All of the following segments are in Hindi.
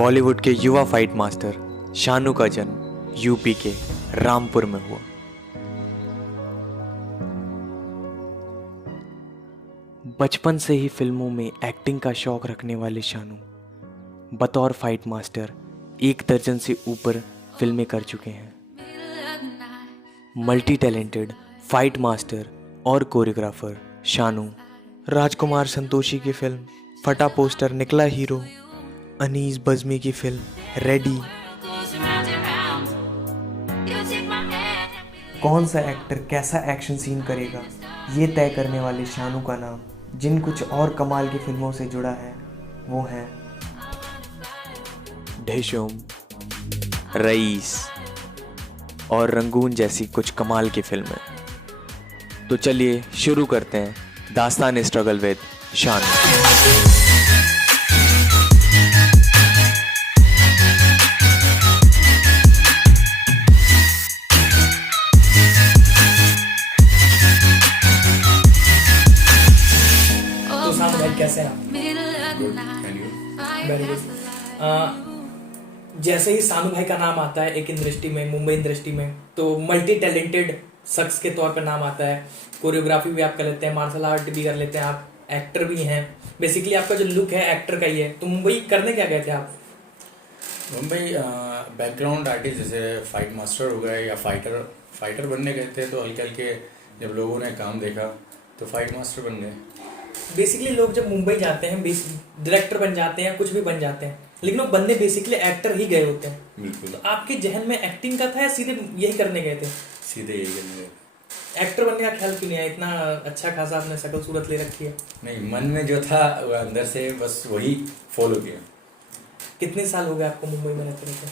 बॉलीवुड के युवा फाइट मास्टर शानू का जन्म यूपी के रामपुर में हुआ। बचपन से ही फिल्मों में एक्टिंग का शौक रखने वाले शानू बतौर फाइट मास्टर 1 दर्जन से ऊपर फिल्में कर चुके हैं। मल्टी टैलेंटेड फाइट मास्टर और कोरियोग्राफर शानू राजकुमार संतोषी की फिल्म फटा पोस्टर निकला हीरो, अनीस बज़मी की फिल्म रेडी, कौन सा एक्टर कैसा एक्शन सीन करेगा ये तय करने वाले शानू का नाम जिन कुछ और कमाल की फिल्मों से जुड़ा है वो है ढिशुम, रईस और रंगून जैसी कुछ कमाल की फिल्में। तो चलिए शुरू करते हैं दास्तान स्ट्रगल विद शानू। कैसे हैं आप? Very good. जैसे ही सानू भाई का नाम आता है एक इंडस्ट्री में, मुंबई इंडस्ट्री में, तो मल्टी टैलेंटेड शख्स के तौर पर नाम आता है। कोरियोग्राफी भी आप कर लेते हैं, मार्शल आर्ट भी कर लेते हैं, आप एक्टर भी हैं। बेसिकली आपका जो लुक है एक्टर का ही है। तो मुंबई करने क्या गए थे आप? मुंबई बैकग्राउंड आर्टिस्ट, जैसे फाइट मास्टर हो गए या फाइटर बनने गए थे। तो हल्के हल्के जब लोगों ने काम देखा तो फाइट मास्टर बन गए। बेसिकली लोग जब मुंबई जाते हैं डायरेक्टर बन जाते हैं, कुछ भी बन जाते हैं, लेकिन वो बनने बेसिकली एक्टर ही गए होते हैं। बिल्कुल। तो आपके जहन में एक्टिंग का था या सीधे यही करने गए थे? सीधे यही करने गए। एक्टर बनने का ख्याल क्यों नहीं आया? इतना अच्छा खासा आपने शक्ल सूरत ले रखी है। नहीं, मन में जो था वो अंदर से बस वही फॉलो किया। कितने साल हो गए आपको मुंबई में रहते रहते?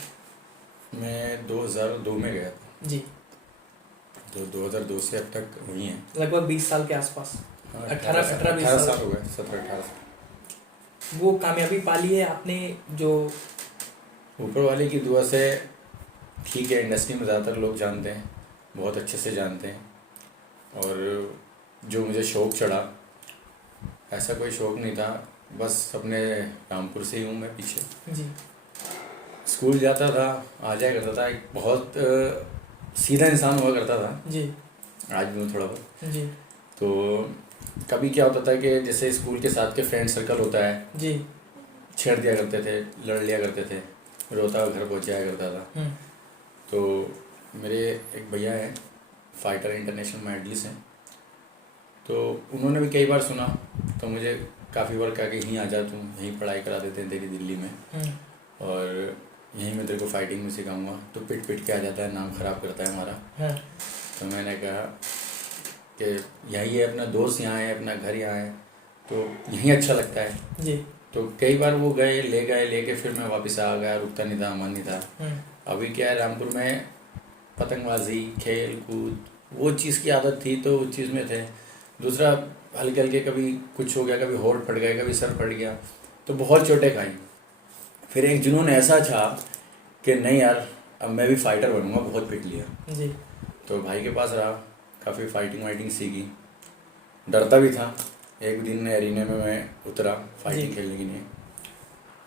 मैं 2002 में गया था जी। तो 2002 से अब तक वही है, लगभग 20 साल के आसपास। 18 साल हो गए, 17-18 साल। वो कामयाबी पाली है आपने जो ऊपर वाले की दुआ से। ठीक है, इंडस्ट्री में ज़्यादातर लोग जानते हैं, बहुत अच्छे से जानते हैं। और जो मुझे शौक़ चढ़ा, ऐसा कोई शौक़ नहीं था, बस अपने रामपुर से ही हूँ मैं। पीछे जी स्कूल जाता था, आ जाया करता था, एक बहुत सीधा इंसान हुआ करता था। जी। आज भी हूँ थोड़ा बहुत। जी। तो कभी क्या होता था कि जैसे स्कूल के साथ के फ्रेंड सर्कल होता है जी। छेड़ दिया करते थे, लड़ लिया करते थे, रोता हुआ घर पहुँच जाया करता था। तो मेरे एक भैया हैं, फाइटर इंटरनेशनल मेडलिस्ट हैं, तो उन्होंने भी कई बार सुना, तो मुझे काफ़ी बार कहा कि यहीं आ जा, तुम यहीं पढ़ाई करा देते हैं तेरी दिल्ली में, और यहीं मैं तेरे को फाइटिंग में सिखाऊंगा। तो पिट पिट के आ जाता है, नाम ख़राब करता है हमारा। तो मैंने कहा कि यही है, अपना दोस्त यहाँ है, अपना घर यहाँ है, तो यहीं अच्छा लगता है। जी। तो कई बार वो गए, लेके फिर मैं वापस आ गया, रुकता नहीं था, मन नहीं था। अभी क्या है, रामपुर में पतंगबाजी, खेल कूद, वो चीज़ की आदत थी, तो उस चीज़ में थे। दूसरा हल्के हल्के कभी कुछ हो गया, कभी होठ फट गया, कभी सर फट गया, तो बहुत चोटें खाई। फिर एक जुनून ऐसा था कि नहीं यार, अब मैं भी फाइटर बनूंगा, बहुत पिट लिया। जी। तो भाई के पास रहा, काफ़ी फाइटिंग वाइटिंग सीखी, डरता भी था। एक दिन एरिना में मैं उतरा फाइटिंग खेलने के लिए,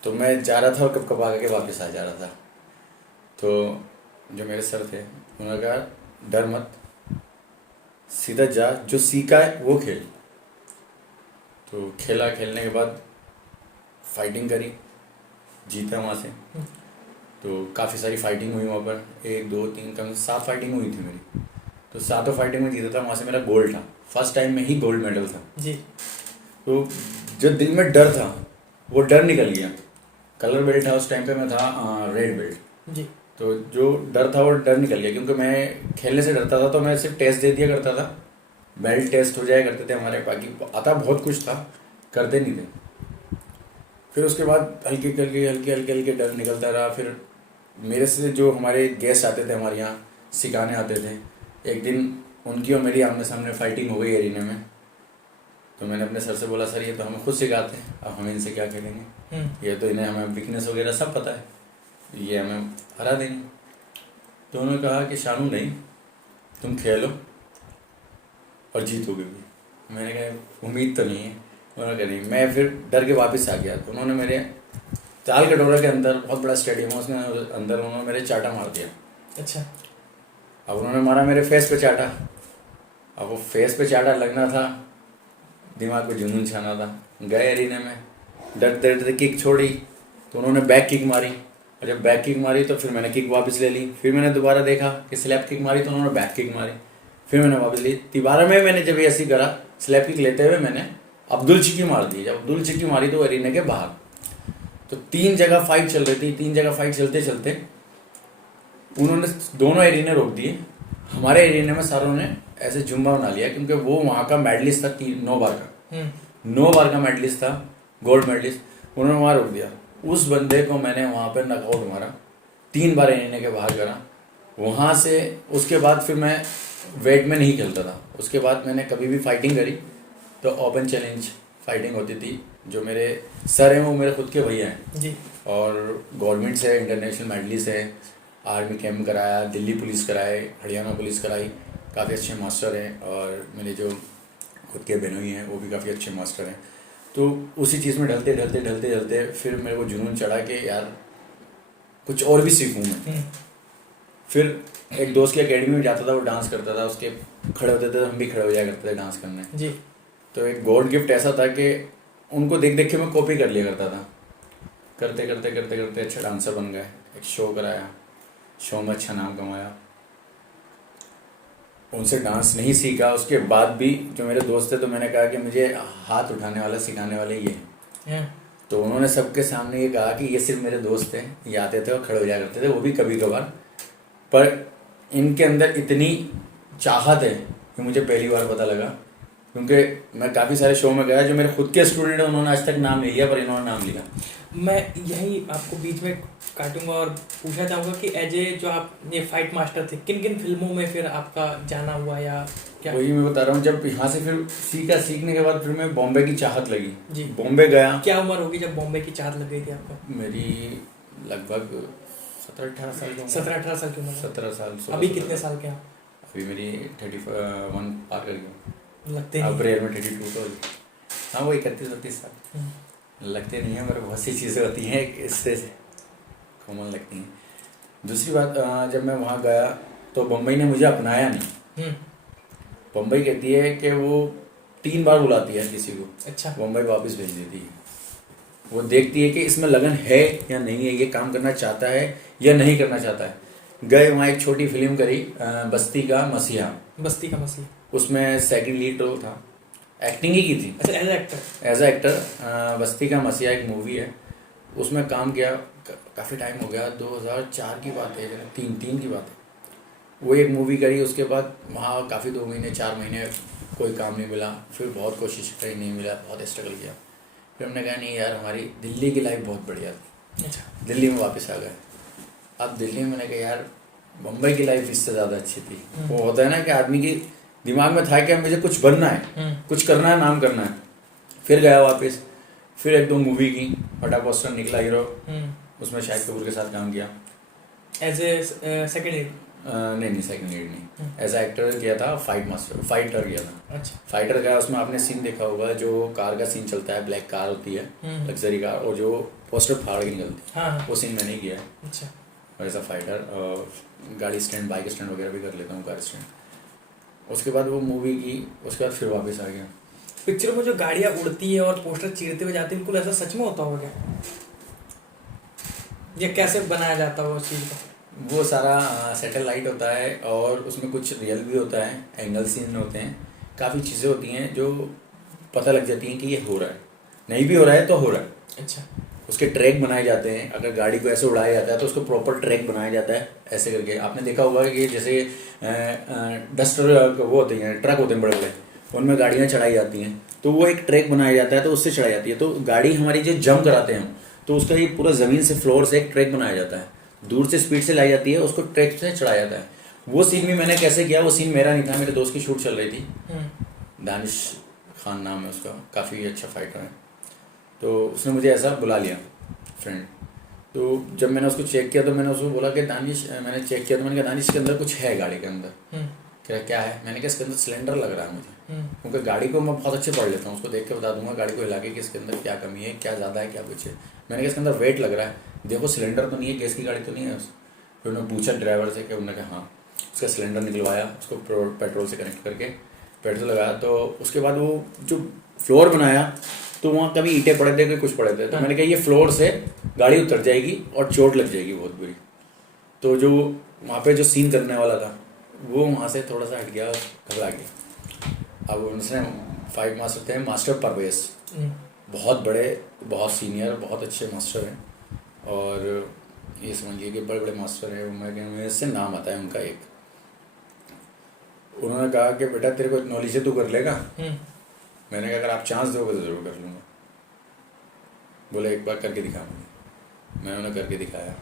तो मैं जा रहा था और कब आके वापस आ जा रहा था। तो जो मेरे सर थे उन्होंने कहा डर मत, सीधा जा, जो सीखा है वो खेल। तो खेला, खेलने के बाद फाइटिंग करी, जीता वहाँ से। तो काफ़ी सारी फाइटिंग हुई वहाँ पर, 1 2 3 कम 7 फाइटिंग हुई थी मेरी। तो 7 फाइटिंग में जीता था, वहाँ से मेरा गोल्ड था, फर्स्ट टाइम में ही गोल्ड मेडल था जी। तो जो दिल में डर था वो डर निकल गया। कलर बेल्ट था उस टाइम पे, मैं था रेड बेल्ट जी। तो जो डर था वो डर निकल गया, क्योंकि मैं खेलने से डरता था, तो मैं सिर्फ टेस्ट दे दिया करता था, बेल्ट टेस्ट हो जाया करते थे हमारे, बाकी आता बहुत कुछ था, करते नहीं थे। फिर उसके बाद हल्के हल्के डर निकलता रहा। फिर मेरे से जो हमारे गेस्ट आते थे हमारे यहाँ सिखाने आते थे, एक दिन उनकी और मेरी आमने सामने फाइटिंग हो गई एरिना में। तो मैंने अपने सर से बोला, सर ये तो हमें खुद सिखाते हैं, अब हम इनसे क्या खेलेंगे, ये तो इन्हें हमें वीकनेस वगैरह सब पता है, ये हमें हरा देंगे। तो उन्होंने कहा कि शानू नहीं, तुम खेलो और जीतोगे भी। मैंने कहा उम्मीद तो नहीं है। उन्होंने कहा नहीं। मैं फिर डर के वापस आ गया। तो उन्होंने मेरे ताल कटोरा के अंदर बहुत बड़ा स्टेडियम है, उसके अंदर उन्होंने मेरे चाटा मार दिया। अच्छा। अब उन्होंने मारा मेरे फेस पे चाटा। अब वो फेस पे चाटा लगना था, दिमाग पे जुनून छाना था। गए एरिना में, डरते डरते किक छोड़ी तो उन्होंने बैक किक मारी, और जब बैक किक मारी तो फिर मैंने किक वापस ले ली। फिर मैंने दोबारा देखा कि स्लैप किक मारी तो उन्होंने बैक किक मारी, फिर मैंने वापस ली। तिबारा में मैंने जब ऐसी करा स्लैप किक लेते हुए मैंने अब्दुल चिक्की मार दी। जब अब्दुल चिक्की मारी तो एरिना के बाहर। तो 3 जगह फाइट चल रही थी। 3 जगह फाइट चलते चलते उन्होंने दोनों एरिने रोक दिए। हमारे एरिने में सारों ने ऐसे जुम्बा बना लिया, क्योंकि वो वहाँ का मेडलिस्ट था 9 बार का, 9 बार का मेडलिस्ट था, गोल्ड मेडलिस्ट। उन्होंने वहाँ रोक दिया। उस बंदे को मैंने वहाँ पर नॉकआउट मारा, 3 बार एरिने के बाहर करा। वहाँ से उसके बाद फिर मैं वेट में नहीं खेलता था। उसके बाद मैंने कभी भी फाइटिंग करी तो ओपन चैलेंज फाइटिंग होती थी। जो मेरे सर हैं वो मेरे खुद के भैया हैं जी। और गवर्नमेंट से इंटरनेशनल मेडलिस्ट है। आर्मी कैंप कराया, दिल्ली पुलिस कराए, हरियाणा पुलिस कराई, काफ़ी अच्छे मास्टर हैं। और मेरे जो खुद के बहनोई हैं वो भी काफ़ी अच्छे मास्टर हैं। तो उसी चीज़ में ढलते ढलते ढलते ढलते फिर मेरे को जुनून चढ़ा कि यार कुछ और भी सीखूँ मैं। फिर एक दोस्त की एकेडमी में जाता था, वो डांस करता था, उसके खड़े होते थे हम भी खड़े हो जाया करते थे डांस करने जी। तो एक गॉड गिफ्ट ऐसा था कि उनको देख देख के मैं कॉपी कर लिया करता था। करते करते करते करते अच्छा डांसर बन गए। एक शो कराया, शो में अच्छा नाम कमाया। उनसे डांस नहीं सीखा, उसके बाद भी जो मेरे दोस्त थे तो मैंने कहा कि मुझे हाथ उठाने वाला सिखाने वाले ये हैं। तो उन्होंने सबके सामने ये कहा कि ये सिर्फ मेरे दोस्त हैं, ये आते थे और खड़े हो जाया करते थे, वो भी कभी कभार। पर इनके अंदर इतनी चाहत है कि मुझे पहली बार पता लगा, क्योंकि मैं काफ़ी सारे शो में गया जो मेरे खुद के स्टूडेंट हैं, उन्होंने आज तक नाम नहीं लिया पर इन्होंने नाम लिया। मैं यही आपको बीच में काटूंगा और पूछना चाहूँगा कि एज ए जो आप ये फाइट मास्टर थे, किन किन फिल्मों में फिर आपका जाना हुआ या क्या? वही मैं बता रहा हूँ, जब यहाँ से फिर सीखने के बाद फिर मैं बॉम्बे की चाहत लगी जी। बॉम्बे गया। क्या उम्र होगी जब बॉम्बे की चाहत लग गई थी आपको? मेरी लगभग 17-18 साल की उम्र। 17-18 साल की उम्र। 17 साल। अभी कितने साल के आप? अभी मेरी 31 पार कर गई। लगते नहीं। अप्रैल में 32 तो हाँ वो 31-32 साल लगते नहीं है, मगर बहुत सी चीज़ें होती हैं इससे कॉमन लगती हैं। दूसरी बात, जब मैं वहाँ गया तो बम्बई ने मुझे अपनाया नहीं। बम्बई कहती है कि वो 3 बार बुलाती है किसी को, अच्छा। बम्बई वापस भेज देती है। वो देखती है कि इसमें लगन है या नहीं है, ये काम करना चाहता है या नहीं करना चाहता है। गए वहाँ एक छोटी फिल्म करी, बस्ती का मसीहा। बस्ती का मसीहा, उसमें सेकंड लीड रोल था, एक्टिंग ही की थी। अच्छा, एज एक्टर। एज एक्टर बस्ती का मसीहा एक मूवी है, उसमें काम किया। काफ़ी टाइम हो गया, 2004 की बात है, 3 की बात है। वो एक मूवी करी, उसके बाद वहाँ काफ़ी 2 महीने 4 महीने कोई काम नहीं मिला। फिर बहुत कोशिश करी, नहीं मिला, बहुत स्ट्रगल किया। फिर हमने कहा नहीं यार, हमारी दिल्ली की लाइफ बहुत बढ़िया थी। अच्छा। दिल्ली में वापस आ गए। अब दिल्ली में मैंने कहा यार मुंबई की लाइफ इससे ज़्यादा अच्छी थी। वो होता है ना कि आदमी की दिमाग में था कि मुझे कुछ बनना है, कुछ करना है, नाम करना है। फिर गया वापस, फिर 1-2 मूवी की, फटा पोस्टर निकला हीरो, उसमें शाहिद कपूर के साथ काम किया एज ए सेकंड लीड। नहीं सेकंड लीड नहीं, एज एक्टर किया था। फाइटर किया था। अच्छा। फाइटर का उसमें आपने सीन देखा होगा, जो कार का सीन चलता है, ब्लैक कार होती है, लग्जरी कार, और जो पोस्टर फाड़ के निकलती है, वो सीन मैंने किया है। अच्छा। और एज अ फाइटर गाड़ी स्टैंड, बाइक स्टैंड वगैरह भी कर लेता हूँ, कार स्टैंड। उसके बाद वो मूवी की, उसके बाद फिर वापस आ गया। पिक्चरों में जो गाड़ियाँ उड़ती है और पोस्टर चीरते हुए जाते हैं, बिल्कुल ऐसा सच में होता होगा क्या? ये कैसे बनाया जाता है उस चीज़ को? वो सारा सैटेलाइट होता है और उसमें कुछ रियल भी होता है, एंगल सीन होते हैं, काफ़ी चीज़ें होती हैं जो पता लग जाती हैं कि ये हो रहा है। नहीं भी हो रहा है तो हो रहा है। अच्छा। उसके ट्रैक बनाए जाते हैं। अगर गाड़ी को ऐसे उड़ाया जाता है तो उसको प्रॉपर ट्रैक बनाया जाता है, ऐसे करके। आपने देखा होगा कि जैसे डस्टर वो होते हैं, ट्रक होते हैं बड़े बड़े, उनमें गाड़ियाँ चढ़ाई जाती हैं, तो वो एक ट्रैक बनाया जाता है, तो उससे चढ़ाई जाती है। तो गाड़ी हमारी जो जंप कराते हैं तो उसका ये पूरा ज़मीन से, फ्लोर से एक ट्रैक बनाया जाता है, दूर से स्पीड से लाई जाती है, उसको ट्रैक से चढ़ाया जाता है। वो सीन भी मैंने कैसे किया, वो सीन मेरा नहीं था, मेरे दोस्त की शूट चल रही थी। दानिश खान नाम है उसका, काफ़ी अच्छा फाइटर है। तो उसने मुझे ऐसा बुला लिया, फ्रेंड। तो जब मैंने उसको चेक किया तो मैंने उसको बोला कि दानिश, मैंने चेक किया तो मैंने कहा दानिश के अंदर कुछ है, गाड़ी के अंदर। क्या है? मैंने कहा इसके अंदर सिलेंडर लग रहा है मुझे, क्योंकि गाड़ी को मैं बहुत अच्छे पढ़ लेता हूँ, उसको देख के बता दूंगा गाड़ी को हिला के कि इसके अंदर क्या कमी है, क्या ज़्यादा है, क्या कुछ है। मैंने कहा इसके अंदर वेट लग रहा है, देखो सिलेंडर तो नहीं है, गैस की गाड़ी तो नहीं है। फिर उन्होंने पूछा ड्राइवर से कि उन्होंने कहा हाँ। उसका सिलेंडर निकलवाया, उसको पेट्रोल से कनेक्ट करके पेट्रोल लगाया। तो उसके बाद वो जो फ्लोर बनाया तो वहाँ कभी ईंटें पड़े थे, कुछ पड़े थे, तो मैंने कहा ये फ्लोर से गाड़ी उतर जाएगी और चोट लग जाएगी बहुत बुरी। तो जो वहाँ पे जो सीन करने वाला था वो वहाँ से थोड़ा सा हट गया, घबरा गया। अब उनसे फाइट मास्टर थे, मास्टर परवेज, बहुत बड़े, बहुत सीनियर, बहुत अच्छे मास्टर हैं। और ये समझिए कि बड़े बड़े मास्टर हैं। मेरे से नाम आता है उनका एक। उन्होंने कहा कि बेटा तेरे को नॉलेज है, तू कर लेगा? मैंने कहा अगर आप चांस दोगे तो ज़रूर कर लूँगा। बोले एक बार करके दिखा मुझे। मैंने उन्हें करके दिखाया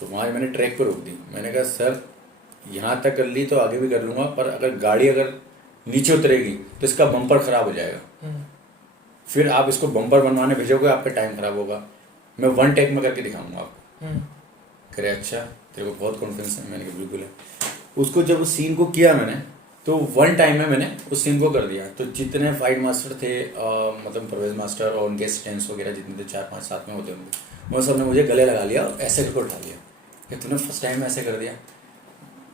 तो वहाँ मैंने ट्रैक पर रोक दी। मैंने कहा सर यहाँ तक कर ली तो आगे भी कर लूँगा, पर अगर गाड़ी अगर नीचे उतरेगी तो इसका बम्पर ख़राब हो जाएगा, फिर आप इसको बम्पर बनवाने भेजोगे, आपका टाइम ख़राब होगा। मैं 1 टेक में करके दिखाऊंगा आपको। करे अच्छा तेरे को बहुत कॉन्फिडेंस है? मैंने कहा बिल्कुल है। उसको जब उस सीन को किया मैंने तो 1 टाइम में मैंने उस सीन को कर दिया। तो जितने फाइट मास्टर थे, मतलब परवेज मास्टर और उनके स्टैंड्स वगैरह जितने थे 4-5 साथ में होते होंगे, वो सब ने मुझे गले लगा लिया और ऐसे करके उठा लिया कि तूने फर्स्ट टाइम ऐसे कर दिया।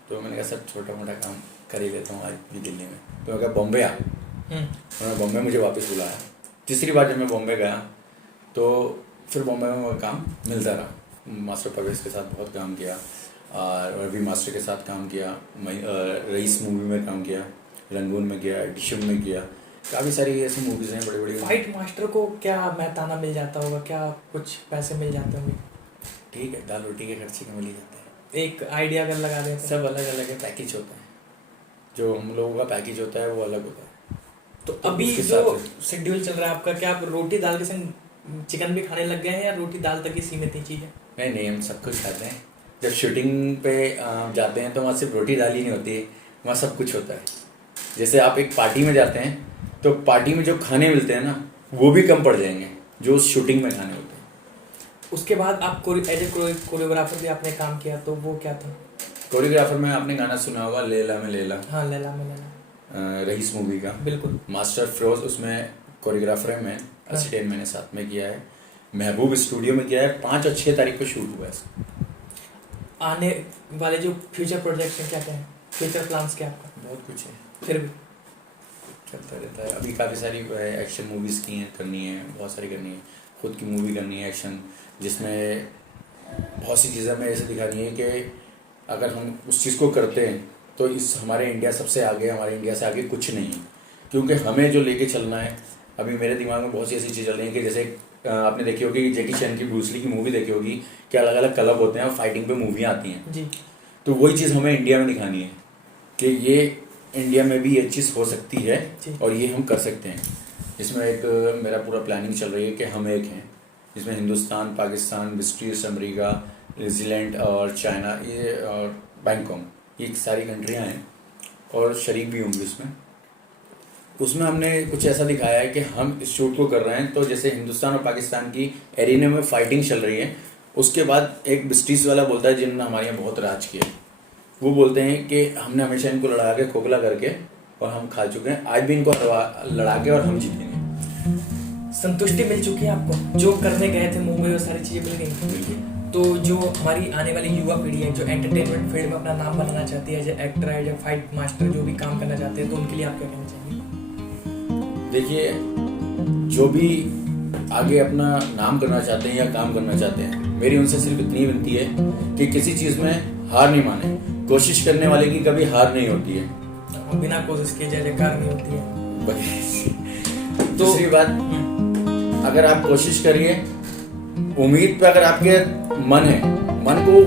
तो मैंने कहा सर छोटा मोटा काम कर ही लेता हूँ आज भी दिल्ली में। तो मैं कहा बॉम्बे आ। उन्होंने बॉम्बे मुझे वापस बुलाया। तीसरी बार जब मैं बॉम्बे गया तो फिर बॉम्बे में वो काम मिलता रहा। मास्टर परवेज के साथ बहुत काम किया और रवि मास्टर के साथ काम किया, रईस मूवी में काम किया, रंगून में किया, डिशम में किया, काफ़ी सारी ऐसी मूवीज़ हैं बड़ी बड़ी। फाइट मास्टर को क्या महताना मिल जाता होगा, क्या कुछ पैसे मिल जाते होंगे? ठीक है, दाल रोटी के खर्चे के मिल ही जाते हैं। एक आइडिया अगर लगा दें तो। सब अलग अलग है, पैकेज होता है। जो हम लोगों का पैकेज होता है वो अलग होता है। तो अभी जो शेड्यूल चल रहा है आपका, क्या आप रोटी दाल के संग चिकन भी खाने लग गए हैं या रोटी दाल तक ही सीमित ही चीज़ है? नहीं, हम सब कुछ खाते हैं। जब शूटिंग पे जाते हैं तो वहाँ सिर्फ रोटी दाल ही नहीं होती है, वहाँ सब कुछ होता है। जैसे आप एक पार्टी में जाते हैं तो पार्टी में जो खाने मिलते हैं ना वो भी कम पड़ जाएंगे जो उस शूटिंग में खाने होते हैं। उसके बाद आप एज ए कोरियोग्राफर भी आपने काम किया, तो वो क्या था? कोरियोग्राफर में आपने गाना सुना होगा लैला में लैला। हाँ, लैला में लैला, रईस मूवी का। बिल्कुल। मास्टर फिरोज उसमें कोरियोग्राफर है, मैं असिस्टेंट मैंने साथ में किया है। महबूब स्टूडियो में किया है। 5 और 6 तारीख को शूट हुआ है। आने वाले जो फ्यूचर प्रोजेक्ट्स हैं क्या क्या है, फ्यूचर प्लान्स क्या आपका? बहुत कुछ है, फिर भी चलता रहता है। अभी काफ़ी सारी एक्शन मूवीज़ की हैं, करनी है, बहुत सारी करनी है। खुद की मूवी करनी है एक्शन, जिसमें बहुत सी चीज़ें हमें ऐसे दिखानी है कि अगर हम उस चीज़ को करते हैं तो इस हमारे इंडिया सबसे आगे, हमारे इंडिया से आगे कुछ नहीं है। क्योंकि हमें जो लेके चलना है, अभी मेरे दिमाग में बहुत सी ऐसी चीज़ चल रही हैं कि जैसे आपने देखी होगी जैकी चैन की, ब्रूस ली की मूवी देखी होगी कि अलग अलग क्लब होते हैं और फाइटिंग पे मूवियाँ आती हैं जी। तो वही चीज़ हमें इंडिया में दिखानी है कि ये इंडिया में भी ये चीज़ हो सकती है और ये हम कर सकते हैं। इसमें एक मेरा पूरा प्लानिंग चल रही है कि हम एक हैं, जिसमें Hindustan, Pakistan, British, America, New Zealand और चाइना, ये और बैंकॉक, ये सारी कंट्रियाँ हैं और शरीक भी होंगे इसमें। उसमें हमने कुछ ऐसा दिखाया है कि हम इस शूट को कर रहे हैं तो जैसे हिंदुस्तान और पाकिस्तान की एरिना में फाइटिंग चल रही है, उसके बाद एक ब्रिटिश वाला बोलता है जिन्होंने हमारे यहाँ बहुत राज किया, वो बोलते हैं कि हमने हमेशा इनको लड़ा के खोखला करके और हम खा चुके हैं, आज भी इनको लड़ा के और हम जीतेंगे। संतुष्टि मिल चुकी है आपको? जो करने गए थे मुंबई वो सारी चीज़ें मिल गई? तो जो हमारी आने वाली युवा पीढ़ी है जो एंटरटेनमेंट फील्ड में अपना नाम बनाना चाहती है, as actor, as fight master, जो भी काम करना चाहते हैं, तो उनके लिए आप क्या कहना चाहेंगे? देखिए, जो भी आगे अपना नाम करना चाहते हैं या काम करना चाहते हैं, मेरी उनसे सिर्फ इतनी विनती है कि किसी चीज़ में हार नहीं माने। कोशिश करने वाले की कभी हार नहीं होती है, बिना कोशिश किए जयकार नहीं होती है। तो दूसरी बात, अगर आप कोशिश करिए, उम्मीद पे अगर आपके मन है, मन को,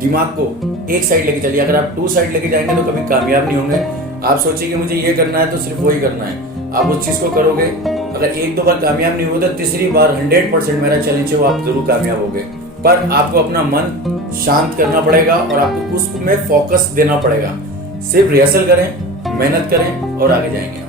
दिमाग को एक साइड लेके चलिए। अगर आप 2 साइड लेके जाएंगे तो कभी कामयाब नहीं होंगे। आप सोचिए कि मुझे ये करना है तो सिर्फ वही करना है, आप उस चीज़ को करोगे। अगर 1-2 बार कामयाब नहीं हुआ तो तीसरी बार 100% मेरा चैलेंज है वो आप जरूर कामयाब होगे। पर आपको अपना मन शांत करना पड़ेगा और आपको उसमें फोकस देना पड़ेगा। सिर्फ रिहर्सल करें, मेहनत करें और आगे जाएंगे।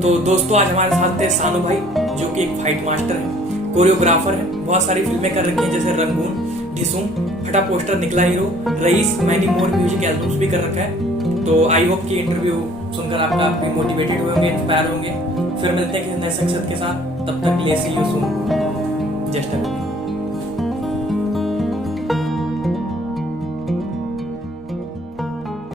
तो दोस्तों, आज हमारे साथ थे सानू भाई, जो कि एक फाइट मास्टर है, कोरियोग्राफर है, बहुत सारी फिल्में कर रखी हैं जैसे रंगून, डिशुम, फटा पोस्टर, निकला hero, rice, many more music albums भी कर रखा है। तो आई होप कि इंटरव्यू सुनकर आप भी मोटिवेटेड हुए होंगे, इंस्पायर होंगे। फिर मिलते हैं किसी नए शख्सियत के साथ, तब तक ले सी यू सून। जस्ट